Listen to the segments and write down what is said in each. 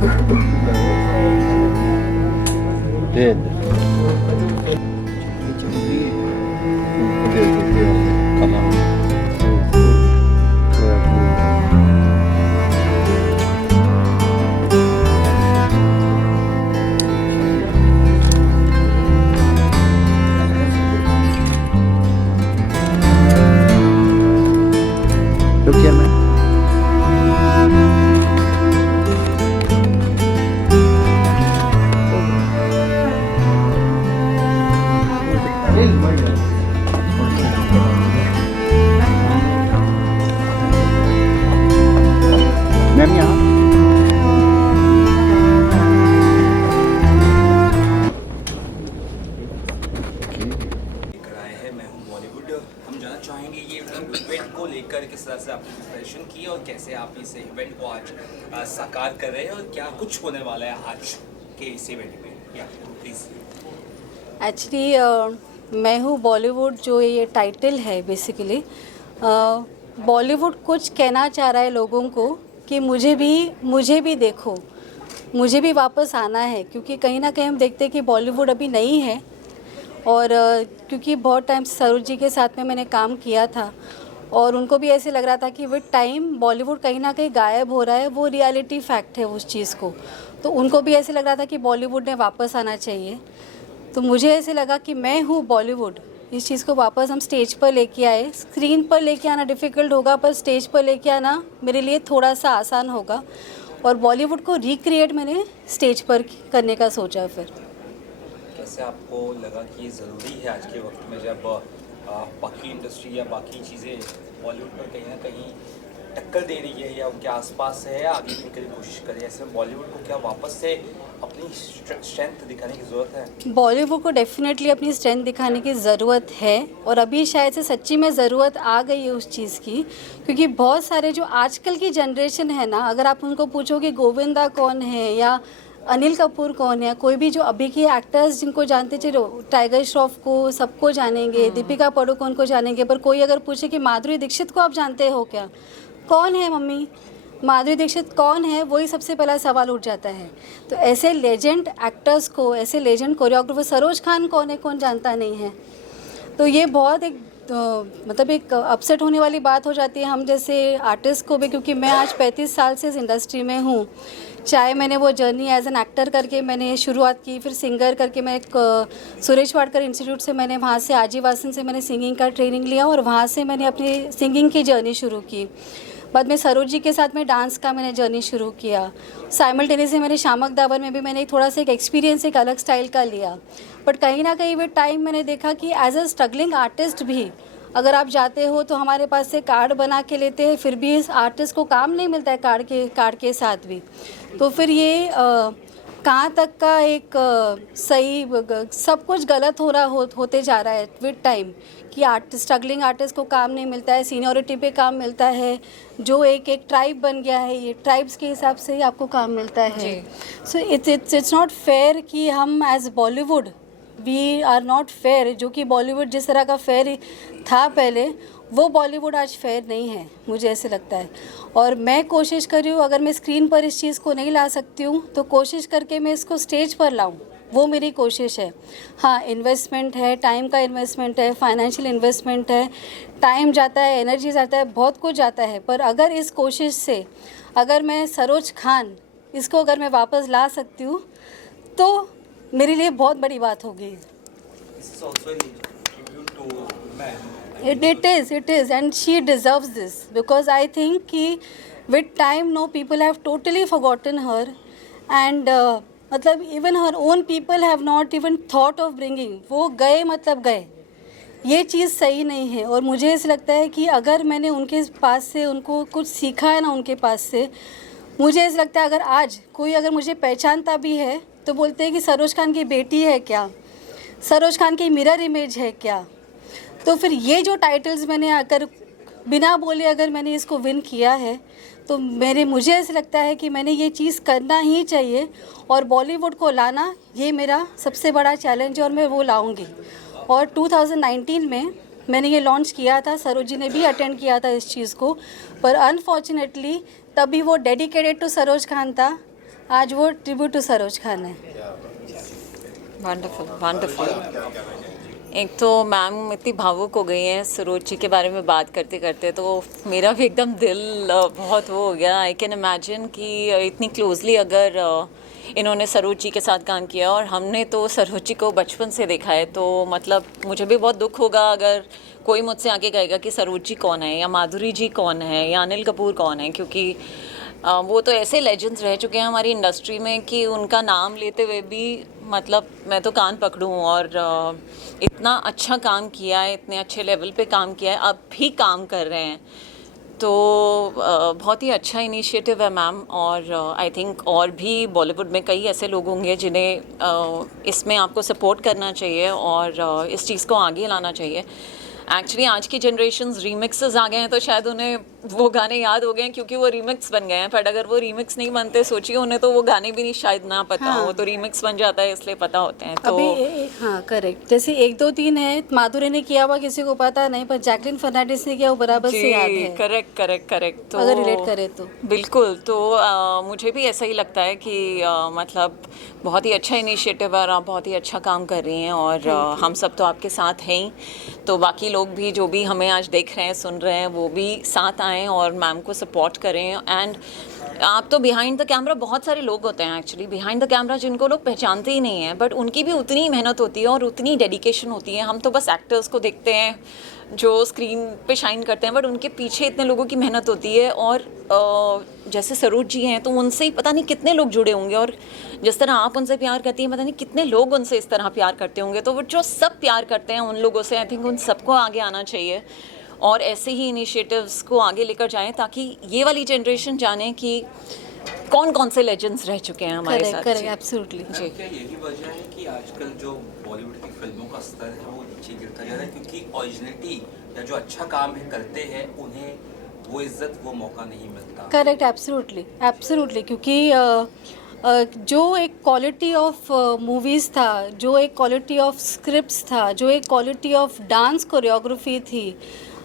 Did. Come on. Look here, man. Ma'am यहाँ लेकर आए हैं मैं हूँ बॉलीवुड। हम जानना चाहेंगे ये इवेंट को लेकर किस तरह से आपने प्रिपरेशन की और कैसे आप इस इवेंट को आज साकार कर रहे हैं और क्या कुछ होने वाला है आज के इस इवेंट में। या प्लीज़। एक्चुअली मैं हूँ बॉलीवुड, जो ये टाइटल है बेसिकली बॉलीवुड कुछ कहना चाह रहा है लोगों को कि मुझे भी देखो, मुझे भी वापस आना है, क्योंकि कहीं ना कहीं हम देखते हैं कि बॉलीवुड अभी नहीं है। और क्योंकि बहुत टाइम सरोज जी के साथ में मैंने काम किया था और उनको भी ऐसे लग रहा था कि विद टाइम बॉलीवुड कहीं ना कहीं गायब हो रहा है, वो रियलिटी फैक्ट है उस चीज़ को। तो उनको भी ऐसे लग रहा था कि बॉलीवुड ने वापस आना चाहिए। तो मुझे ऐसे लगा कि मैं हूँ बॉलीवुड, इस चीज़ को वापस हम स्टेज पर लेके आए। स्क्रीन पर लेके आना डिफ़िकल्ट होगा, पर स्टेज पर लेके आना मेरे लिए थोड़ा सा आसान होगा। और बॉलीवुड को रिक्रिएट मैंने स्टेज पर करने का सोचा। फिर कैसे आपको लगा कि ये ज़रूरी है आज के वक्त में, जब बाकी इंडस्ट्री या बाकी चीज़ें बॉलीवुड पर कहीं ना कहीं टक्कर दे रही है या उनके आसपास है या आगे निकलने की कोशिश कर रही है, ऐसे में बॉलीवुड को क्या वापस से अपनी स्ट्रेंथ दिखाने की ज़रूरत है? बॉलीवुड को डेफिनेटली अपनी स्ट्रेंथ दिखाने की ज़रूरत है और अभी शायद से सच्ची में ज़रूरत आ गई है उस चीज़ की, क्योंकि बहुत सारे जो आजकल की जनरेशन है ना, अगर आप उनको पूछो कि गोविंदा कौन है या अनिल कपूर कौन है, कोई भी जो अभी के एक्टर्स जिनको जानते चलो, टाइगर श्रॉफ को सबको जानेंगे, दीपिका पादुकोण को जानेंगे, पर कोई अगर पूछे कि माधुरी दीक्षित को आप जानते हो क्या, कौन है मम्मी, माधुरी दीक्षित कौन है, वही सबसे पहला सवाल उठ जाता है। तो ऐसे लेजेंड एक्टर्स को, ऐसे लेजेंड कोरियोग्राफर, सरोज खान कौन है, कौन जानता नहीं है। तो ये बहुत एक मतलब एक अपसेट होने वाली बात हो जाती है हम जैसे आर्टिस्ट को भी, क्योंकि मैं आज 35 साल से इस इंडस्ट्री में हूँ। चाहे मैंने वो जर्नी एज एन एक्टर करके मैंने शुरुआत की, फिर सिंगर करके मैं एक सुरेश वाडकर इंस्टीट्यूट से मैंने वहाँ से आजीवासन से मैंने सिंगिंग का ट्रेनिंग लिया और वहाँ से मैंने अपनी सिंगिंग की जर्नी शुरू की। बाद में सरोज जी के साथ में डांस का मैंने जर्नी शुरू किया। साइमल्टेनियसली मैंने शामक दावर में भी मैंने थोड़ा सा एक एक्सपीरियंस एक अलग स्टाइल का लिया। बट कहीं ना कहीं विद टाइम मैंने देखा कि एज अ स्ट्रगलिंग आर्टिस्ट भी अगर आप जाते हो तो हमारे पास से कार्ड बना के लेते हैं, फिर भी इस आर्टिस्ट को काम नहीं मिलता है कार्ड के साथ भी। तो फिर ये कहाँ तक का एक सही, सब कुछ गलत हो रहा होते जा रहा है विद टाइम, कि स्ट्रगलिंग आर्टिस्ट को काम नहीं मिलता है, सीनियरिटी पे काम मिलता है, जो एक ट्राइब बन गया है, ये ट्राइब्स के हिसाब से ही आपको काम मिलता है। सो इट्स नॉट फेयर कि हम as Bollywood we are not fair, जो कि बॉलीवुड जिस तरह का फेयर था पहले, वो बॉलीवुड आज फेयर नहीं है, मुझे ऐसे लगता है। और मैं कोशिश कर रही हूँ, अगर मैं स्क्रीन पर इस चीज़ को नहीं ला सकती हूँ तो कोशिश करके मैं इसको स्टेज पर लाऊँ, वो मेरी कोशिश है। हाँ, इन्वेस्टमेंट है, टाइम का इन्वेस्टमेंट है, फाइनेंशियल इन्वेस्टमेंट है, टाइम जाता है, एनर्जी जाता है, बहुत कुछ जाता है। पर अगर इस कोशिश से अगर मैं सरोज खान इसको अगर मैं वापस ला सकती हूँ तो मेरे लिए बहुत बड़ी बात होगी। It is, and she deserves this because I think कि with time no people have totally forgotten her and मतलब even her own people have not even thought of bringing, वो गए मतलब गए, ये चीज़ सही नहीं है। और मुझे ऐसा लगता है कि अगर मैंने उनके पास से उनको कुछ सीखा है ना, उनके पास से मुझे ऐसा लगता है अगर आज कोई अगर मुझे पहचानता भी है तो बोलते हैं कि सरोज खान की बेटी है क्या, सरोज खान की मिरर इमेज है क्या। तो फिर ये जो टाइटल्स मैंने अगर बिना बोले अगर मैंने इसको विन किया है तो मुझे ऐसा लगता है कि मैंने ये चीज़ करना ही चाहिए और बॉलीवुड को लाना ये मेरा सबसे बड़ा चैलेंज है और मैं वो लाऊंगी। और 2019 में मैंने ये लॉन्च किया था, सरोज जी ने भी अटेंड किया था इस चीज़ को, पर अनफॉर्चुनेटली तभी वो डेडिकेटेड टू सरोज खान था, आज वो ट्रिब्यूट टू सरोज खान है। Wonderful wonderful. एक तो मैम इतनी भावुक हो गई हैं सरोज जी के बारे में बात करते करते, तो मेरा भी एकदम दिल बहुत वो हो गया। आई कैन इमेजिन कि इतनी क्लोजली अगर इन्होंने सरोज जी के साथ काम किया, और हमने तो सरोज जी को बचपन से देखा है, तो मतलब मुझे भी बहुत दुख होगा अगर कोई मुझसे आके कहेगा कि सरोज जी कौन है, या माधुरी जी कौन है, या अनिल कपूर कौन है, क्योंकि वो तो ऐसे लेजेंड्स रह चुके हैं हमारी इंडस्ट्री में कि उनका नाम लेते हुए भी मतलब मैं तो कान पकड़ूं। और इतना अच्छा काम किया है, इतने अच्छे लेवल पे काम किया है, अब भी काम कर रहे हैं, तो बहुत ही अच्छा इनिशिएटिव है मैम। और आई थिंक और भी बॉलीवुड में कई ऐसे लोग होंगे जिन्हें इसमें आपको सपोर्ट करना चाहिए और इस चीज़ को आगे लाना चाहिए। एक्चुअली आज की जनरेशन्स रीमिक्सेस आ गए हैं, तो शायद उन्हें वो गाने याद हो गए हैं क्योंकि वो रीमिक्स बन गए हैं, बट अगर वो रीमिक्स नहीं बनते, सोचिए उन्हें तो वो गाने भी नहीं शायद ना पता हो, तो रीमिक्स बन जाता है इसलिए पता होते हैं। तो अभी हाँ करेक्ट, जैसे 1 2 3 है, माधुरी ने किया हुआ किसी को पता नहीं, पर जैकलिन फर्नांडिस ने किया वो बराबर से याद है। Correct correct correct. तो अगर रिलेट करें तो बिल्कुल, तो मुझे भी ऐसा ही लगता है कि मतलब बहुत ही अच्छा इनिशिएटिव है और आप बहुत ही अच्छा काम कर रही हैं, और हम सब तो आपके साथ हैं ही, तो बाकी लोग भी जो भी हमें आज देख रहे हैं, सुन रहे हैं, वो भी साथ आएँ और मैम को सपोर्ट करें। एंड आप तो बिहाइंड द कैमरा, बहुत सारे लोग होते हैं एक्चुअली बिहाइंड द कैमरा जिनको लोग पहचानते ही नहीं हैं, बट उनकी भी उतनी मेहनत होती है और उतनी डेडिकेशन होती है। हम तो बस एक्टर्स को देखते हैं जो स्क्रीन पे शाइन करते हैं, बट उनके पीछे इतने लोगों की मेहनत होती है। और जैसे सरोज जी हैं, तो उनसे ही पता नहीं कितने लोग जुड़े होंगे, और जिस तरह आप उनसे प्यार करती हैं, पता नहीं कितने लोग उनसे इस तरह प्यार करते होंगे। तो वो जो सब प्यार करते हैं उन लोगों से, आई थिंक उन सबको आगे आना चाहिए और ऐसे ही इनिशिएटिव्स को आगे लेकर जाएं, ताकि ये वाली जनरेशन जाने कि कौन कौन से लेजेंड्स रह चुके हैं हमारे साथ। करेक्ट, एब्सोल्युटली जी, क्या यही वजह है कि आजकल जो बॉलीवुड की फिल्मों का स्तर है वो नीचे गिरता जा रहा है, क्योंकि ओरिजिनलिटी या जो अच्छा काम है करते हैं उन्हें वो इज्जत, वो मौका नहीं मिलता। करेक्ट, एब्सोल्युटली एब्सोल्युटली, क्योंकि जो एक क्वालिटी ऑफ मूवीज़ था, जो एक क्वालिटी ऑफ स्क्रिप्ट्स था, जो एक क्वालिटी ऑफ डांस कोरियोग्राफी थी,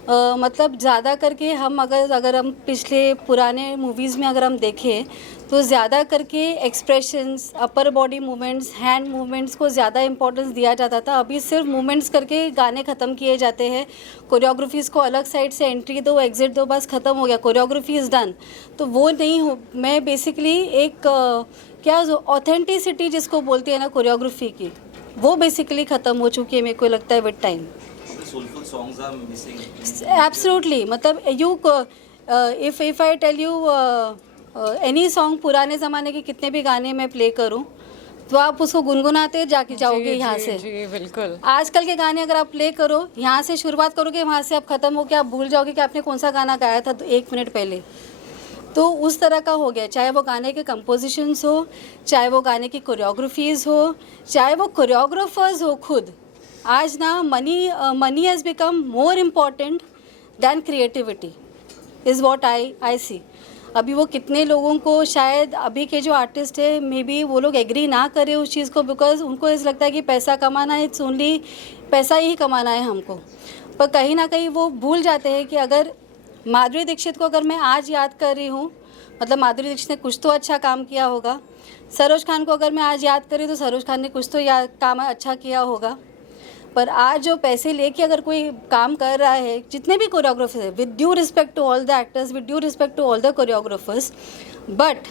मतलब ज़्यादा करके हम अगर हम पिछले पुराने मूवीज़ में अगर हम देखें तो ज़्यादा करके expressions, upper body movements, hand movements को ज़्यादा इंपॉर्टेंस दिया जाता था। अभी सिर्फ मूवमेंट्स करके गाने ख़त्म किए जाते हैं। कोरियोग्राफीज़ को अलग साइड से एंट्री दो, एग्जिट दो, बस ख़त्म हो गया, कोरियोग्राफी इज़ डन। तो वो नहीं हो, मैं बेसिकली एक क्या ऑथेंटिसिटी जिसको बोलती है ना कोरियोग्राफी की, वो बेसिकली ख़त्म हो चुकी है, मेरे को लगता है with time. soulful songs are missing. Absolutely, मतलब you if I tell you any song, पुराने ज़माने के कितने भी गाने मैं प्ले करूं तो आप उसको गुनगुनाते जाके जाओगे यहाँ से। जी बिल्कुल। आजकल के गाने अगर आप प्ले करो, यहाँ से शुरुआत करोगे, वहाँ से आप ख़त्म हो के आप भूल जाओगे कि आपने कौन सा गाना गाया था 1 मिनट पहले। तो उस तरह का हो गया, चाहे वो गाने के कंपोजिशंस हो, चाहे वो गाने की कोरियोग्राफीज़ हो, चाहे वो कोरियोग्राफर्स हो खुद। आज ना money has become more important than creativity is what I see. अभी वो कितने लोगों को, शायद अभी के जो आर्टिस्ट है मे बी वो लोग एग्री ना करें उस चीज़ को, बिकॉज उनको ऐसा लगता है कि पैसा कमाना है, इट्स ओनली पैसा ही कमाना है हमको। पर कहीं ना कहीं वो भूल जाते हैं कि अगर माधुरी दीक्षित को अगर मैं आज याद कर रही हूँ, मतलब माधुरी दीक्षित ने कुछ तो अच्छा काम किया होगा। सरोज खान को अगर मैं आज याद करी तो सरोज खान ने कुछ तो काम अच्छा किया होगा। पर आज जो पैसे लेके अगर कोई काम कर रहा है, जितने भी कोरियोग्राफर्स हैं, with due respect to all the actors, with due respect to all the choreographers, but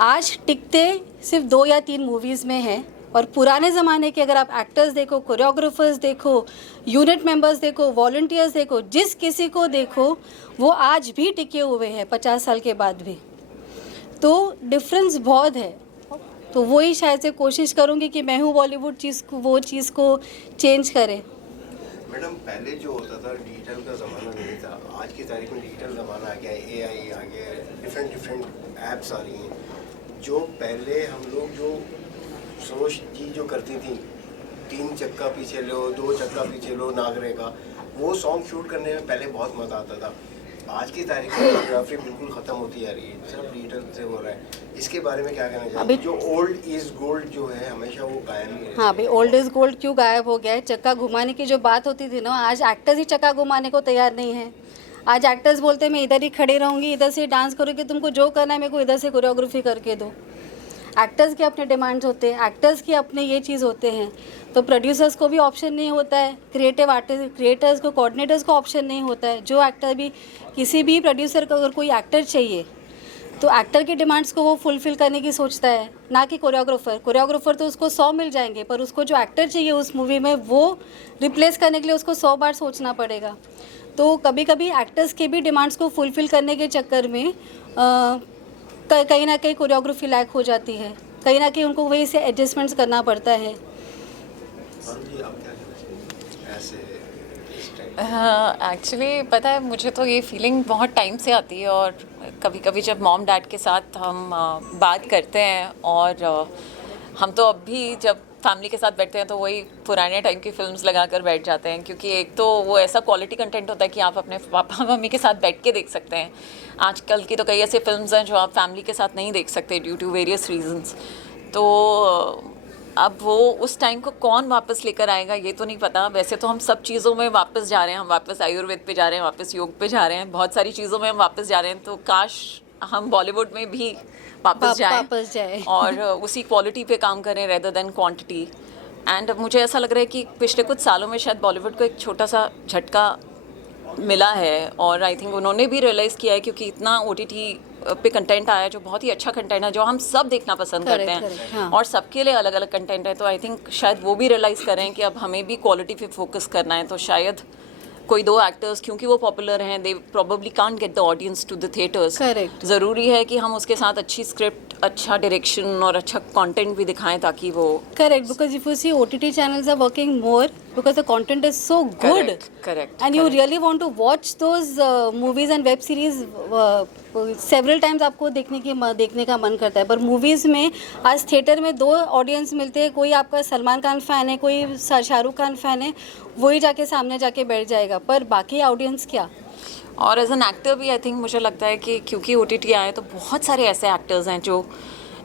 आज टिकते सिर्फ 2 या 3 मूवीज़ में है। और पुराने ज़माने के अगर आप एक्टर्स देखो, कोरियोग्राफर्स देखो, यूनिट मेंबर्स देखो, वॉलंटियर्स देखो, जिस किसी को देखो, वो आज भी टिके हुए हैं 50 साल के बाद भी। तो डिफरेंस बहुत है। तो वही शायद से कोशिश करूँगी कि मैं हूँ बॉलीवुड वो चीज़ को चेंज करे। मैडम पहले जो होता था डिजिटल का ज़माना नहीं था, आज की तारीख में डिजिटल ज़माना आ गया है, AI आ गया है, डिफरेंट ऐप्स आ रही हैं। जो पहले हम लोग जो सोच जी जो करती थी, 3 चक्का पीछे लो, 2 चक्का पीछे लो, नागरे का, वो सॉन्ग शूट करने में पहले बहुत मज़ा आता था। आज की तारीख में फोटोग्राफी बिल्कुल ख़त्म होती जा रही है, सिर्फ डिजिटल से हो रहा है। इसके बारे में क्या कहना चाहिए? जो ओल्ड इज़ गोल्ड जो है हमेशा वो कायम ही है। हाँ भाई, ओल्ड इज़ गोल्ड क्यों गायब हो गया है? चक्का घुमाने की जो बात होती थी ना, आज एक्टर्स ही चक्का घुमाने को तैयार नहीं है। आज एक्टर्स बोलते हैं मैं इधर ही खड़े रहूँगी, इधर से डांस करूँगी, तुमको जो करना है मेरे को इधर से कोरियोग्राफी करके दो। एक्टर्स के अपने डिमांड्स होते हैं, एक्टर्स के अपने ये चीज़ होते हैं, तो प्रोड्यूसर्स को भी ऑप्शन नहीं होता है, क्रिएटिव आर्टिस्ट क्रिएटर्स को, कोऑर्डिनेटर्स को ऑप्शन नहीं होता है। जो एक्टर भी, किसी भी प्रोड्यूसर को अगर कोई एक्टर चाहिए तो एक्टर की डिमांड्स को वो फुलफ़िल करने की सोचता है, ना कि कोरियोग्राफर तो उसको 100 मिल जाएंगे, पर उसको जो एक्टर चाहिए उस मूवी में वो रिप्लेस करने के लिए उसको 100 बार सोचना पड़ेगा। तो कभी कभी एक्टर्स के भी डिमांड्स को फुलफ़िल करने के चक्कर में कहीं ना कहीं कोरियोग्राफी लैक हो जाती है, कहीं ना कहीं उनको वही से एडजस्टमेंट्स करना पड़ता है। एक्चुअली पता है, मुझे तो ये फीलिंग बहुत टाइम से आती है, और कभी कभी जब मॉम डैड के साथ हम बात करते हैं, और हम तो अब भी जब फैमिली के साथ बैठते हैं तो वही पुराने टाइम की फिल्म्स लगा कर बैठ जाते हैं, क्योंकि एक तो वो ऐसा क्वालिटी कंटेंट होता है कि आप अपने पापा मम्मी के साथ बैठ के देख सकते हैं। आजकल की तो कई ऐसे फिल्म्स हैं जो आप फैमिली के साथ नहीं देख सकते ड्यू टू वेरियस रीजंस। तो अब वो उस टाइम को कौन वापस लेकर आएगा ये तो नहीं पता। वैसे तो हम सब चीज़ों में वापस जा रहे हैं, हम वापस आयुर्वेद पे जा रहे हैं, वापस योग पे जा रहे हैं, बहुत सारी चीज़ों में हम वापस जा रहे हैं। तो काश हम बॉलीवुड में भी वापस जाएं और उसी क्वालिटी पे काम करें रेदर देन क्वांटिटी। एंड मुझे ऐसा लग रहा है कि पिछले कुछ सालों में शायद बॉलीवुड को एक छोटा सा झटका मिला है, और आई थिंक उन्होंने भी रियलाइज़ किया है, क्योंकि इतना OTT पे कंटेंट आया जो बहुत ही अच्छा कंटेंट है, जो हम सब देखना पसंद करते हैं, हाँ। और सबके लिए अलग अलग कंटेंट है। तो आई थिंक शायद वो भी रियलाइज़ करें कि अब हमें भी क्वालिटी पे फोकस करना है। तो शायद कोई 2 एक्टर्स क्योंकि वो पॉपुलर हैं, they probably can't get the audience to the theatres. ज़रूरी है कि हम उसके साथ अच्छी स्क्रिप्ट, अच्छा डायरेक्शन और अच्छा कंटेंट भी दिखाएं, ताकि वो correct, because if you see OTT channels are working more because the content is so good, correct and you really want to watch those movies and web series several times, आपको देखने का मन करता है। पर मूवीज़ में आज theatre में 2 ऑडियंस मिलते हैं, कोई आपका सलमान खान फ़ैन है, कोई शाहरुख खान फ़ैन है, वही जाके सामने जाके बैठ जाएगा, पर बाकी ऑडियंस क्या। और एज एन एक्टर भी आई थिंक मुझे लगता है कि क्योंकि OTT आए तो बहुत सारे ऐसे एक्टर्स हैं जो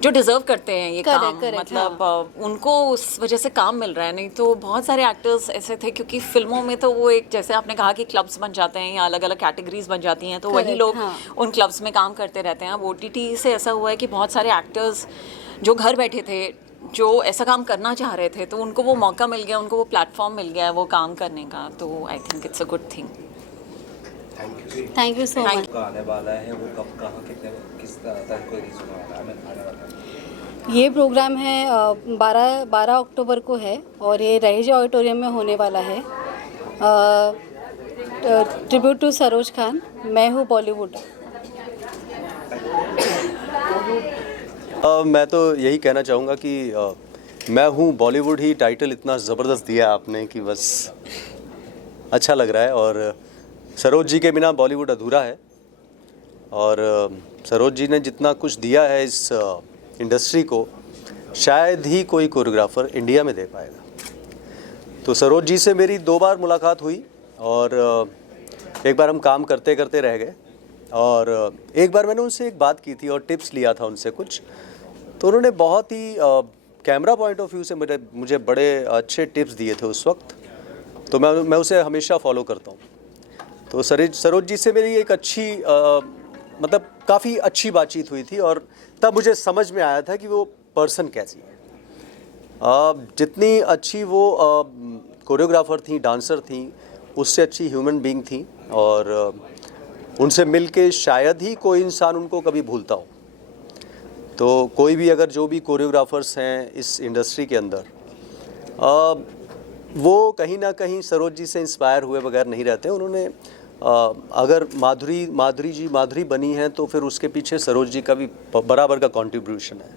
डिज़र्व करते हैं ये काम, मतलब उनको उस वजह से काम मिल रहा है। नहीं तो बहुत सारे एक्टर्स ऐसे थे, क्योंकि फिल्मों में तो वो एक, जैसे आपने कहा कि क्लब्स बन जाते हैं या अलग अलग कैटेगरीज बन जाती हैं, तो वही लोग उन क्लब्स में काम करते रहते हैं। अब OTT से ऐसा हुआ है कि बहुत सारे एक्टर्स जो घर बैठे थे, जो ऐसा काम करना चाह रहे थे, तो उनको वो मौका मिल गया, उनको वो प्लेटफॉर्म मिल गया है वो काम करने का। तो I think it's a good thing. Thank you so much. आने वाला है वो कब, कहाँ, कितने, किस तारीख को रिलीज होने वाला है, आने वाला है? ये प्रोग्राम है 12 अक्टूबर को है, और ये रहीजा ऑडिटोरियम में होने वाला है। ट्रिब्यूट टू सरोज खान, मैं हूँ बॉलीवुड। मैं तो यही कहना चाहूँगा कि मैं हूँ बॉलीवुड ही टाइटल इतना ज़बरदस्त दिया आपने कि बस अच्छा लग रहा है। और सरोज जी के बिना बॉलीवुड अधूरा है, और सरोज जी ने जितना कुछ दिया है इस इंडस्ट्री को, शायद ही कोई कोरियोग्राफर इंडिया में दे पाएगा। तो सरोज जी से मेरी 2 बार मुलाकात हुई, और एक बार हम काम करते करते रह गए, और एक बार मैंने उनसे एक बात की थी और टिप्स लिया था उनसे कुछ, तो उन्होंने बहुत ही कैमरा पॉइंट ऑफ व्यू से मुझे बड़े अच्छे टिप्स दिए थे उस वक्त। तो मैं उसे हमेशा फॉलो करता हूँ। तो सरोज जी से मेरी एक अच्छी मतलब काफ़ी अच्छी बातचीत हुई थी, और तब मुझे समझ में आया था कि वो पर्सन कैसी है। जितनी अच्छी वो कोरियोग्राफर थी, डांसर थी, उससे अच्छी ह्यूमन बीइंग थी, और उनसे मिलके शायद ही कोई इंसान उनको कभी भूलता हो। तो कोई भी अगर जो भी कोरियोग्राफर्स हैं इस इंडस्ट्री के अंदर, वो कहीं ना कहीं सरोज जी से इंस्पायर हुए बगैर नहीं रहते। उन्होंने अगर माधुरी बनी है तो फिर उसके पीछे सरोज जी का भी बराबर का कंट्रीब्यूशन है।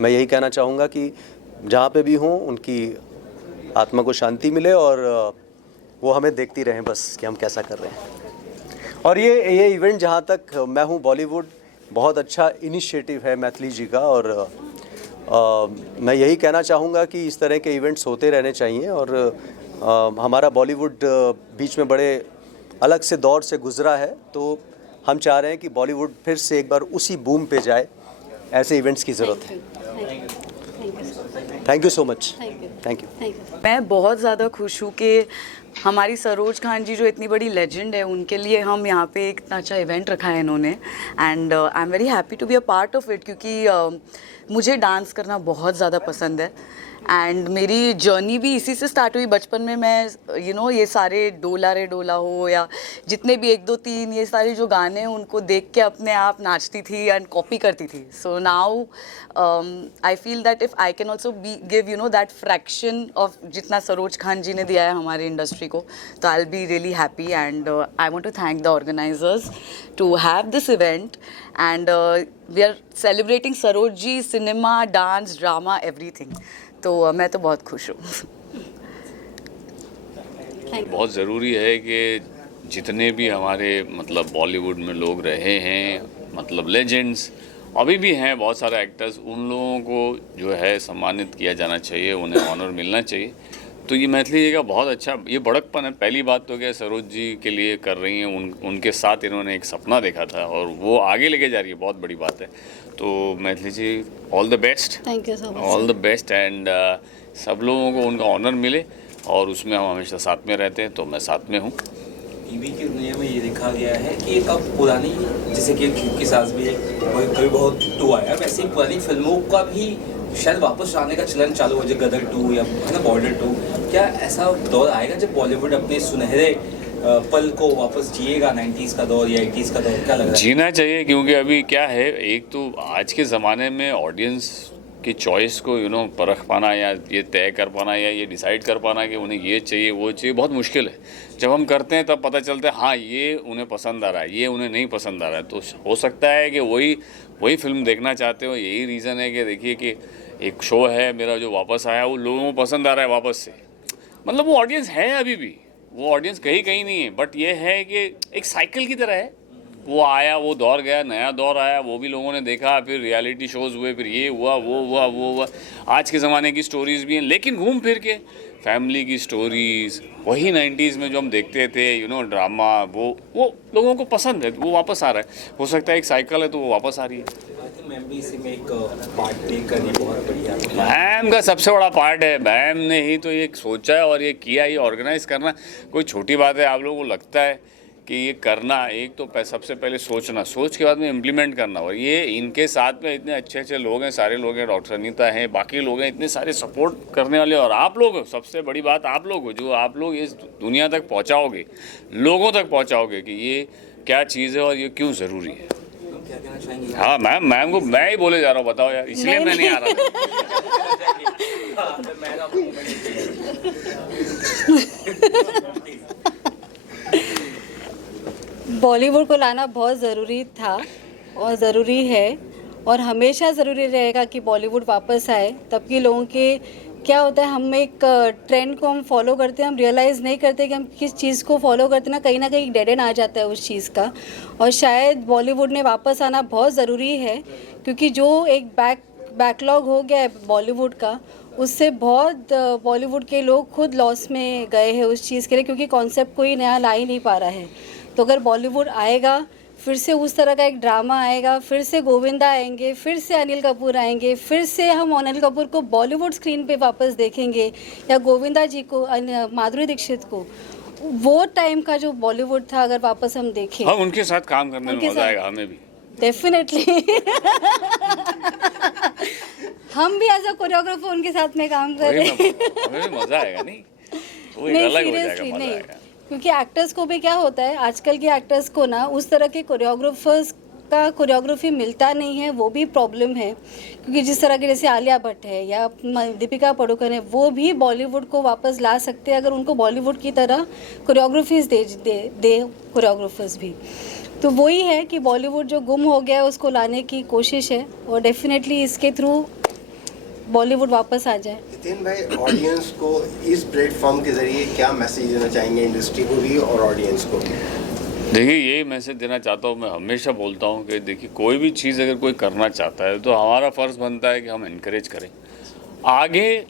मैं यही कहना चाहूँगा कि जहाँ पे भी हों उनकी आत्मा को शांति मिले, और वो हमें देखती रहें बस कि हम कैसा कर रहे हैं। और ये इवेंट जहाँ तक मैं हूँ बॉलीवुड, बहुत अच्छा इनिशिएटिव है मैथिली जी का, और मैं यही कहना चाहूँगा कि इस तरह के इवेंट्स होते रहने चाहिए। और हमारा बॉलीवुड बीच में बड़े अलग से दौर से गुजरा है, तो हम चाह रहे हैं कि बॉलीवुड फिर से एक बार उसी बूम पे जाए। ऐसे इवेंट्स की ज़रूरत है। Thank you thank you so much. Thank you. Thank you. Thank you. मैं बहुत ज़्यादा खुश हूँ कि हमारी सरोज खान जी जो इतनी बड़ी लेजेंड है, उनके लिए हम यहाँ पे एक इतना अच्छा इवेंट रखा है इन्होंने, and I am very happy to be a part of it, क्योंकि मुझे डांस करना बहुत ज़्यादा पसंद है एंड मेरी जर्नी भी इसी से स्टार्ट हुई। बचपन में मैं ये सारे डोला रे डोला हो या जितने भी 1 2 3 ये सारे जो गाने हैं उनको देख के अपने आप नाचती थी एंड कॉपी करती थी। So now I feel that if I can also give that fraction of जितना सरोज खान जी ने दिया है हमारे इंडस्ट्री को, तो I will be really happy and I want to thank the organisers to have this event and we are celebrating Saroj ji, cinema, dance, drama, everything. तो मैं तो बहुत खुश हूँ। बहुत ज़रूरी है कि जितने भी हमारे मतलब बॉलीवुड में लोग रहे हैं, मतलब लेजेंड्स अभी भी हैं, बहुत सारे एक्टर्स, उन लोगों को जो है सम्मानित किया जाना चाहिए, उन्हें ऑनर मिलना चाहिए। तो ये मैथिली जी का बहुत अच्छा ये बड़कपन है। पहली बात तो क्या सरोज जी के लिए कर रही हैं, उनके साथ इन्होंने एक सपना देखा था और वो आगे लेके जा रही है, बहुत बड़ी बात है। तो Maithili ji all the best, thank you so much. All the best and सब लोगों को उनका ऑनर मिले और उसमें हम हमेशा साथ में रहते हैं, तो मैं साथ में हूँ। टीवी की दुनिया में ये देखा गया है कि एक अब पुरानी, जैसे कि क्यों की सास भी कभी बहुत 2 आया, वैसे ही पुरानी फिल्मों का भी शायद वापस आने का चलन चालू हो जाए, गदर 2 या है ना बॉर्डर 2। क्या ऐसा दौर आएगा जब बॉलीवुड अपने सुनहरे पल को वापस जिएगा, 90s का दौर या 80s का दौर? क्या लग रहा है? जीना चाहिए, क्योंकि अभी क्या है, एक तो आज के ज़माने में ऑडियंस की चॉइस को परख पाना या ये तय कर पाना या ये डिसाइड कर पाना कि उन्हें ये चाहिए वो चाहिए बहुत मुश्किल है। जब हम करते हैं तब पता चलता है हाँ ये उन्हें पसंद आ रहा है, ये उन्हें नहीं पसंद आ रहा है। तो हो सकता है कि वही फिल्म देखना चाहते हो। यही रीज़न है कि देखिए कि एक शो है मेरा जो वापस आया, वो लोगों को पसंद आ रहा है वापस से, मतलब वो ऑडियंस है अभी भी, वो ऑडियंस कहीं नहीं है, बट ये है कि एक साइकिल की तरह है। वो आया, वो दौर गया, नया दौर आया, वो भी लोगों ने देखा, फिर रियलिटी शोज़ हुए, फिर ये हुआ वो हुआ। आज के ज़माने की स्टोरीज़ भी हैं, लेकिन घूम फिर के फैमिली की स्टोरीज़ वही 90s में जो हम देखते थे, ड्रामा, वो लोगों को पसंद है, वो वापस आ रहा है। हो सकता है एक साइकिल है तो वो वापस आ रही है। मैम भी इसी में एक पार्ट प्ले करी, बहुत बढ़िया। मैम का सबसे बड़ा पार्ट है, मैम ने ही तो ये सोचा है और ये किया, ये ऑर्गेनाइज करना कोई छोटी बात है। आप लोगों को लगता है कि ये करना, एक तो सबसे पहले सोचना, सोच के बाद में इम्प्लीमेंट करना, और ये इनके साथ में इतने अच्छे लोग हैं, सारे लोग हैं, डॉक्टर अनीता हैं, बाकी लोग हैं, इतने सारे सपोर्ट करने वाले, और आप लोग हो, सबसे बड़ी बात आप लोग हो, जो आप लोग इस दुनिया तक पहुंचाओगे, लोगों तक पहुंचाओगे कि ये क्या चीज़ है और ये क्यों ज़रूरी है। क्या कहना चाहेंगे? हाँ मैम को मैं ही बोले जा रहा हूँ, बताओ यार, इसलिए मैं नहीं आ रहा बॉलीवुड को लाना बहुत ज़रूरी था और ज़रूरी है और हमेशा ज़रूरी रहेगा कि बॉलीवुड वापस आए। तब कि लोगों के क्या होता है, हम एक ट्रेंड को हम फॉलो करते हैं, हम रियलाइज़ नहीं करते कि हम किस चीज़ को फॉलो करते ना कहीं डेड एंड आ जाता है उस चीज़ का। और शायद बॉलीवुड ने वापस आना बहुत ज़रूरी है, क्योंकि जो एक बैकलॉग हो गया है बॉलीवुड का, उससे बहुत बॉलीवुड के लोग खुद लॉस में गए हैं उस चीज़ के लिए, क्योंकि कॉन्सेप्ट कोई नया ला ही नहीं पा रहा है। तो अगर बॉलीवुड आएगा, फिर से उस तरह का एक ड्रामा आएगा, फिर से गोविंदा आएंगे, फिर से अनिल कपूर आएंगे, फिर से हम अनिल कपूर को बॉलीवुड स्क्रीन पे वापस देखेंगे, या गोविंदा जी को, माधुरी दीक्षित को, वो टाइम का जो बॉलीवुड था अगर वापस हम देखें। हाँ, उनके साथ काम करने में मजा आएगा, हमें भी डेफिनेटली। हम भी एज अ कोरियोग्राफर उनके साथ में काम कर रहे हैं। हमें भी मजा आएगा, नहीं तो एक नहीं, अलग हो जाएगा, सीरियसली मजा नहीं, आएगा। क्योंकि एक्टर्स को भी क्या होता है, आजकल के एक्टर्स को ना उस तरह के कोरियोग्राफर्स का कोरियोग्राफी मिलता नहीं है, वो भी प्रॉब्लम है। क्योंकि जिस तरह के जैसे आलिया भट्ट है या दीपिका पादुकोण है, वो भी बॉलीवुड को वापस ला सकते हैं अगर उनको बॉलीवुड की तरह कोरियोग्राफीज दे कोरियोग्राफर्स भी। तो वही है कि बॉलीवुड जो गुम हो गया है उसको लाने की कोशिश है, और डेफिनेटली इसके थ्रू बॉलीवुड वापस आ जाए। नितिन भाई, ऑडियंस को इस प्लेटफॉर्म के जरिए क्या मैसेज देना चाहेंगे, इंडस्ट्री को भी और ऑडियंस को? देखिए, यही मैसेज देना चाहता हूँ, मैं हमेशा बोलता हूँ कि देखिए कोई भी चीज़ अगर कोई करना चाहता है तो हमारा फ़र्ज़ बनता है कि हम इनकरेज करें। आगे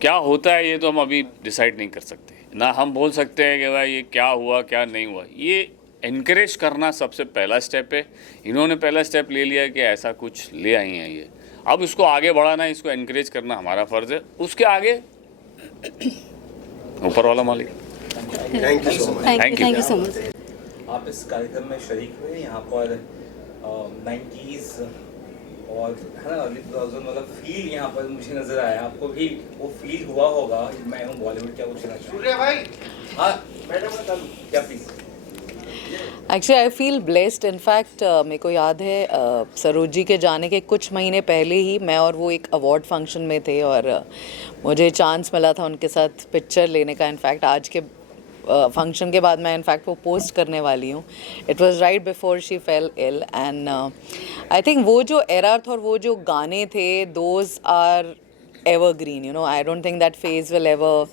क्या होता है ये तो हम अभी डिसाइड नहीं कर सकते ना, हम बोल सकते हैं कि भाई ये क्या हुआ क्या नहीं हुआ। ये इनकरेज करना सबसे पहला स्टेप है। इन्होंने पहला स्टेप ले लिया कि ऐसा कुछ ले आई हैं ये, अब इसको आगे बढ़ाना, इसको इनकरेज करना हमारा फ़र्ज़ है। उसके आगे ऊपर वाला मालिक। Thank you so much. Thank you so much. आप इस कार्यक्रम में शरीक हुए यहाँ पर 90s और है ना अर्ली 2000 मतलब फील यहाँ पर मुझे नज़र आया, आपको भी वो फील हुआ होगा। मैं हूँ बॉलीवुड, क्या पूछना सूर्या भाई? हाँ मैडम क्या please. Actually I feel blessed. In fact मेरे को याद है सरोज जी के जाने के कुछ महीने पहले ही मैं और वो एक अवार्ड फंक्शन में थे और मुझे चांस मिला था उनके साथ पिक्चर लेने का। इनफैक्ट आज के फंक्शन के बाद मैं इनफैक्ट वो पोस्ट करने वाली हूँ। It was right before she fell ill and I think वो जो एरा था और वो जो गाने थे those are evergreen. You know I don't think that phase will ever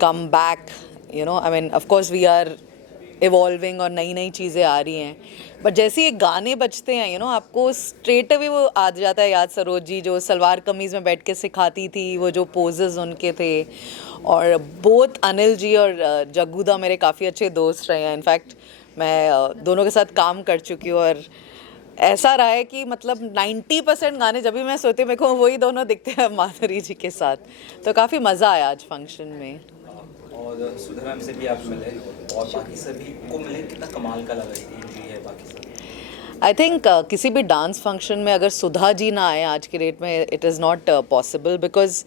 come back. You know I mean of course we are evolving और नई नई चीज़ें आ रही हैं, बट जैसे ये गाने बजते हैं यू नो आपको स्ट्रेट अवे वो आ जाता है याद। सरोज जी जो सलवार कमीज़ में बैठ के सिखाती थी, वो जो पोजेस उनके थे, और बोथ अनिल जी और जग्गूदा मेरे काफ़ी अच्छे दोस्त रहे हैं। इनफैक्ट मैं दोनों के साथ काम कर चुकी हूँ और ऐसा रहा है कि मतलब 90% गाने जब भी मैं सोती हूँ मेरे को वही दोनों दिखते हैं माधुरी जी के साथ। तो काफ़ी मज़ा आया आज फंक्शन में। और सुधा मैम से भी आप मिले और बाकी सभी को मिले, कितना कमाल का लगा ये है बाकी सब। आई थिंक किसी भी डांस फंक्शन में अगर सुधा जी ना आए आज की डेट में it is not possible, because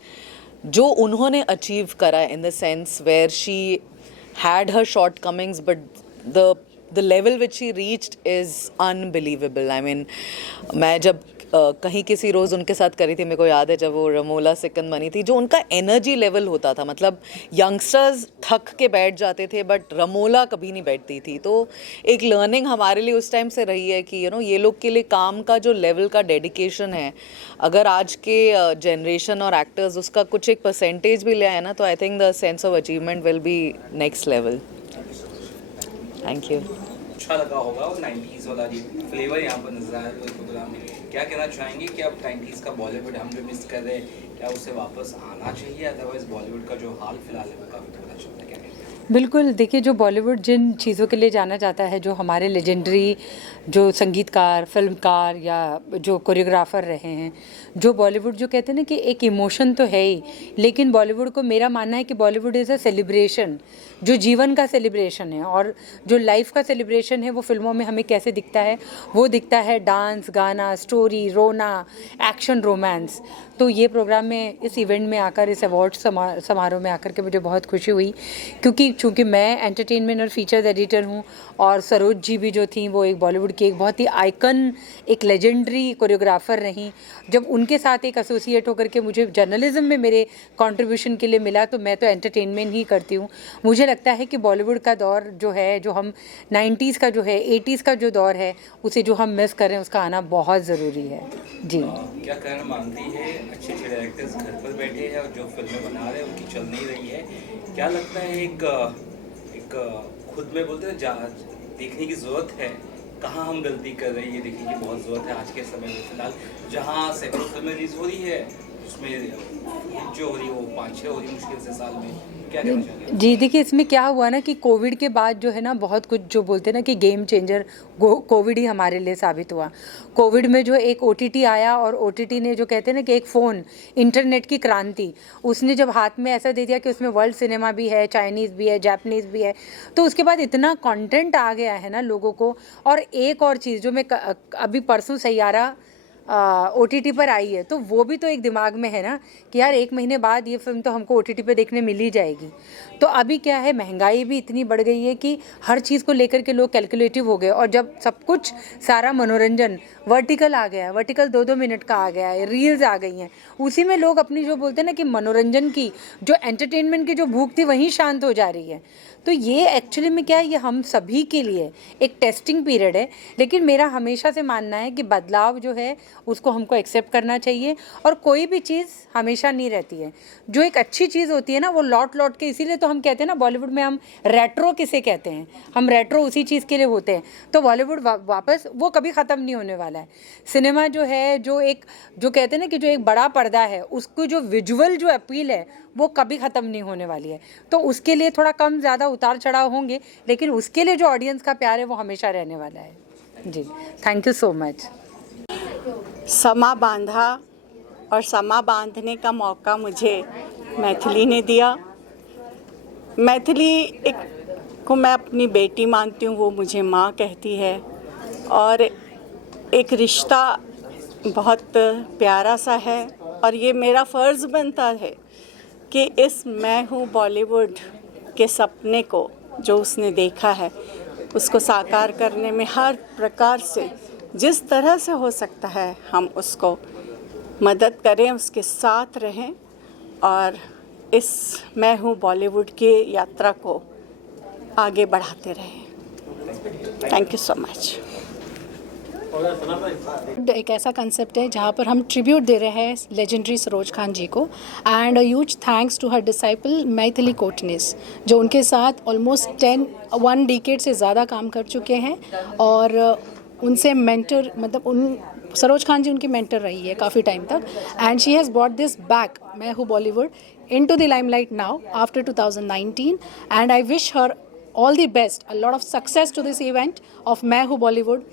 जो उन्होंने अचीव करा in the sense where she had her shortcomings but the level which she reached is unbelievable. I mean, मैं जब कहीं किसी रोज़ उनके साथ करी थी, मेरे को याद है जब वो रमोला सिकंद बनी थी, जो उनका एनर्जी लेवल होता था, मतलब यंगस्टर्स थक के बैठ जाते थे बट रमोला कभी नहीं बैठती थी। तो एक लर्निंग हमारे लिए उस टाइम से रही है कि यू नो ये लोग के लिए काम का जो लेवल का डेडिकेशन है, अगर आज के जनरेशन और एक्टर्स उसका कुछ एक परसेंटेज भी ले आए ना, तो I think the sense of achievement will be next level. Thank you. अच्छा लगा होगा और 90s वाला जो फ्लेवर यहाँ पर नजर आया तो प्रोग्राम में क्या कहना चाहेंगे कि अब 90s का बॉलीवुड हम जो मिस कर रहे हैं क्या उसे वापस आना चाहिए? अदरवाइज बॉलीवुड का जो हाल फिलहाल है वो काफ़ी बुरा चल रहा है, क्या कहते हैं? बिल्कुल, देखिए जो बॉलीवुड जिन चीज़ों के लिए जाना जाता है, जो हमारे लेजेंडरी जो संगीतकार, फिल्मकार या जो कोरियोग्राफर रहे हैं, जो बॉलीवुड जो कहते हैं ना कि एक इमोशन तो है ही, लेकिन बॉलीवुड को मेरा मानना है कि बॉलीवुड इज़ अ सेलिब्रेशन, जो जीवन का सेलिब्रेशन है और जो लाइफ का सेलिब्रेशन है वो फिल्मों में हमें कैसे दिखता है, वो दिखता है डांस, गाना, स्टोरी, रोना, एक्शन, रोमांस। तो ये प्रोग्राम में इस इवेंट में आकर, इस अवार्ड समारोह में आकर के मुझे बहुत खुशी हुई, क्योंकि चूँकि मैं एंटरटेनमेंट और फीचर्स एडिटर हूँ और सरोज जी भी जो थी वो एक बॉलीवुड की एक बहुत ही आइकन, एक लेजेंडरी कोरियोग्राफर रहीं। जब उनके साथ एक एसोसिएट होकर के मुझे जर्नलिज्म में मेरे कंट्रीब्यूशन के लिए मिला, तो मैं तो एंटरटेनमेंट ही करती हूँ। मुझे लगता है कि बॉलीवुड का दौर जो है, जो हम 90s का जो है, 80s का जो दौर है, उसे जो हम मिस कर रहे हैं, उसका आना बहुत ज़रूरी है। जी क्या कहना मानती है अच्छे अच्छे डायरेक्टर्स घर पर बैठे हैं और जो फिल्में बना रहे हैं उनकी चल नहीं रही है, क्या लगता है एक खुद में बोलते हैं देखने की ज़रूरत है कहाँ हम गलती कर रहे हैं, ये देखने की बहुत ज़रूरत है आज के समय में। फिलहाल जहाँ सैकड़ों फिल्में रिलीज हो रही है उसमें जो हो रही है वो 5-6 हो रही है मुश्किल से साल में, क्या कहना चाहेंगे? जी देखिए, इसमें क्या हुआ ना कि कोविड के बाद जो है ना बहुत कुछ जो बोलते हैं ना कि गेम चेंजर कोविड ही हमारे लिए साबित हुआ। कोविड में जो एक OTT आया और OTT ने जो कहते हैं ना कि एक फ़ोन, इंटरनेट की क्रांति, उसने जब हाथ में ऐसा दे दिया कि उसमें वर्ल्ड सिनेमा भी है, चाइनीज़ भी है, जापानीज़ भी है, तो उसके बाद इतना कंटेंट आ गया है ना लोगों को। और एक और चीज़ जो मैं अभी परसों सैयारा OTT पर आई है, तो वो भी तो एक दिमाग में है ना कि यार 1 महीने बाद ये फिल्म तो हमको OTT पे देखने मिल ही जाएगी। तो अभी क्या है, महंगाई भी इतनी बढ़ गई है कि हर चीज़ को लेकर के लोग कैलकुलेटिव हो गए, और जब सब कुछ सारा मनोरंजन वर्टिकल आ गया है, वर्टिकल 2-2 मिनट का आ गया है, रील्स आ गई हैं, उसी में लोग अपनी जो बोलते हैं ना कि मनोरंजन की, जो एंटरटेनमेंट की जो भूख थी वहीं शांत हो जा रही है। तो ये एक्चुअली में क्या है, ये हम सभी के लिए एक टेस्टिंग पीरियड है। लेकिन मेरा हमेशा से मानना है कि बदलाव जो है उसको हमको एक्सेप्ट करना चाहिए, और कोई भी चीज़ हमेशा नहीं रहती है। जो एक अच्छी चीज़ होती है ना वो लौट लौट के, इसीलिए तो हम कहते हैं ना बॉलीवुड में हम रेट्रो किसे कहते हैं, हम रेट्रो उसी चीज़ के लिए होते हैं। तो बॉलीवुड वापस वो कभी ख़त्म नहीं होने वाला है। सिनेमा जो है, जो कहते हैं ना कि जो एक बड़ा पर्दा है, उसको जो विजुअल जो अपील है वो कभी ख़त्म नहीं होने वाली है। तो उसके लिए थोड़ा कम ज़्यादा उतार चढ़ाव होंगे, लेकिन उसके लिए जो ऑडियंस का प्यार है वो हमेशा रहने वाला है। जी, थैंक यू सो मच। समा बांधा और समा बांधने का मौका मुझे मैथिली ने दिया। मैथिली एक को मैं अपनी बेटी मानती हूँ, वो मुझे माँ कहती है, और एक रिश्ता बहुत प्यारा सा है, और ये मेरा फ़र्ज़ बनता है कि इस मैं हूँ बॉलीवुड के सपने को जो उसने देखा है उसको साकार करने में हर प्रकार से जिस तरह से हो सकता है हम उसको मदद करें, उसके साथ रहें और इस मैं हूँ बॉलीवुड की यात्रा को आगे बढ़ाते रहें। Thank you so much. एक ऐसा कंसेप्ट है जहाँ पर हम ट्रिब्यूट दे रहे हैं लेजेंडरी सरोज खान जी को, and huge thanks to her disciple Maithili Kotnis, जो उनके साथ ऑलमोस्ट 1 डिकेड से ज़्यादा काम कर चुके हैं, और उनसे मेंटर, मतलब उन सरोज खान जी उनकी मेंटर रही है काफ़ी टाइम तक, and she has brought this back मैं हूँ Bollywood into the limelight now after 2019, and I wish her all the best, a lot of success to this event of Main Hoon Bollywood.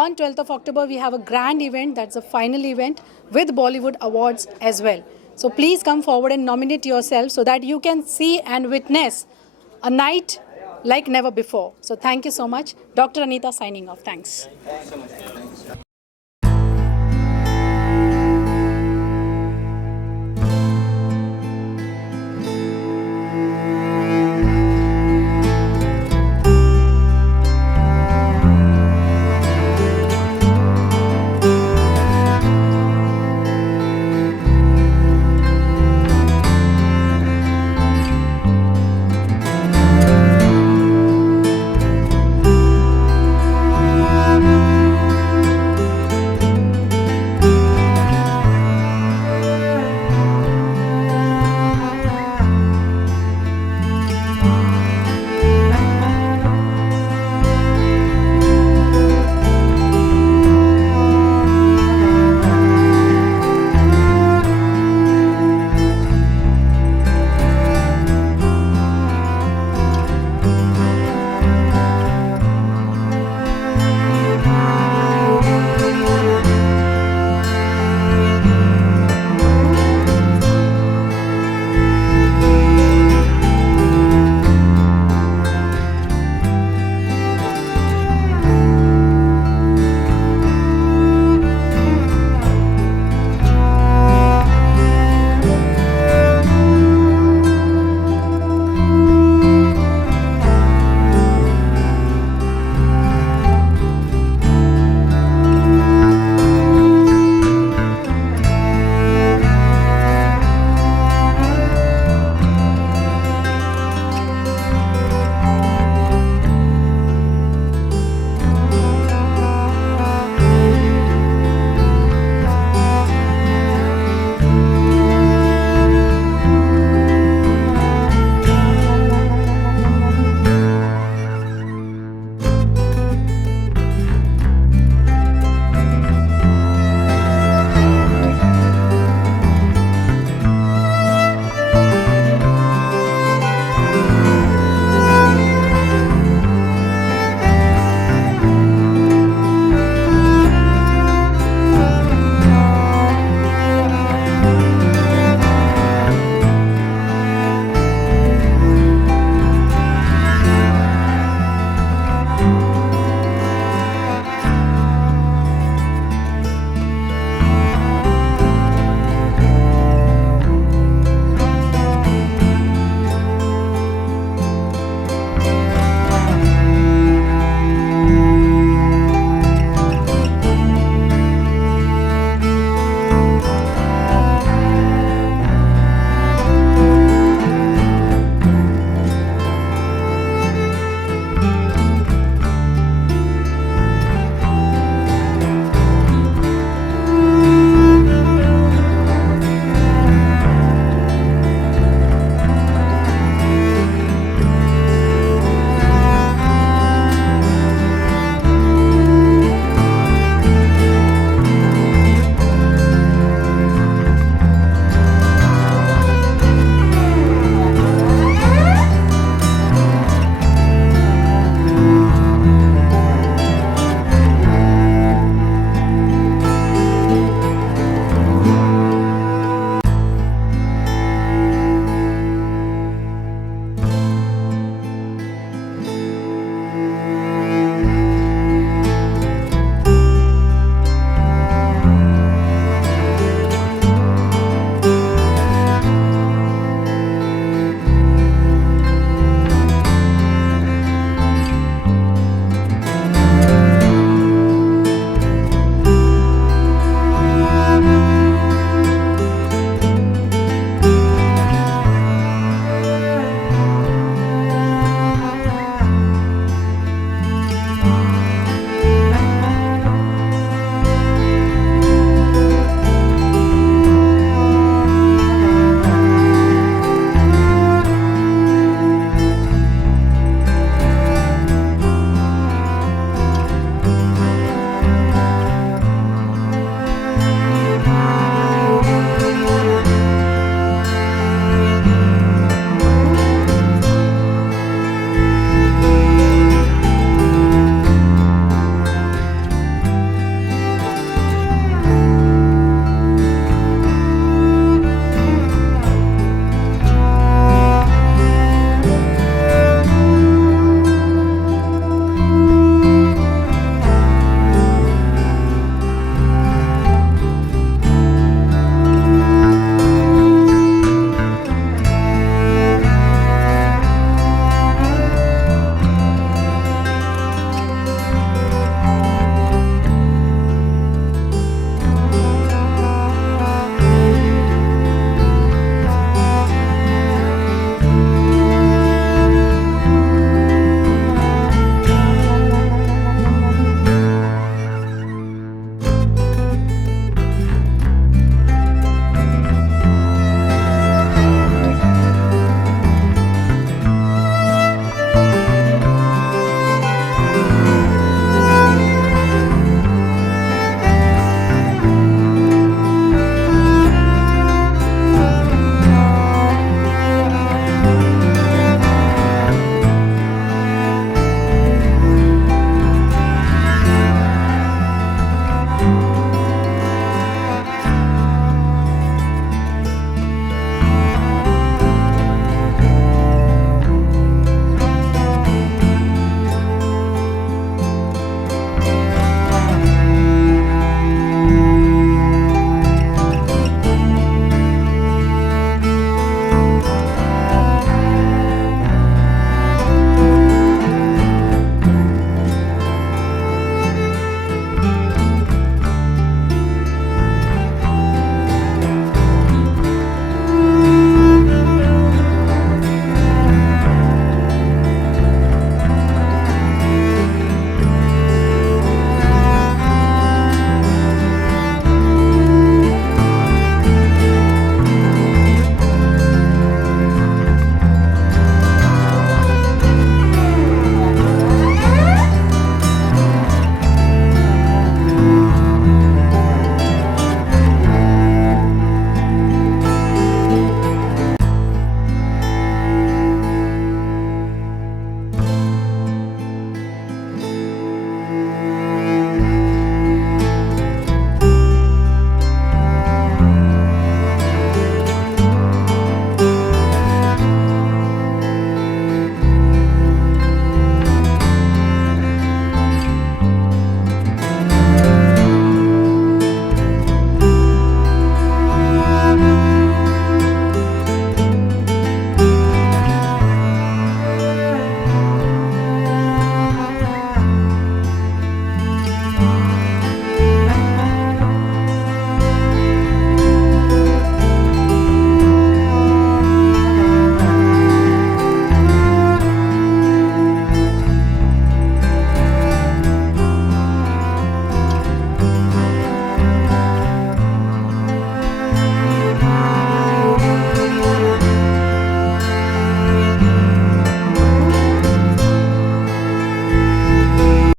On 12th of October we have a grand event, that's the final event with Bollywood Awards as well. So please come forward and nominate yourself so that you can see and witness a night like never before. So thank you so much. Dr. Anita signing off. Thanks.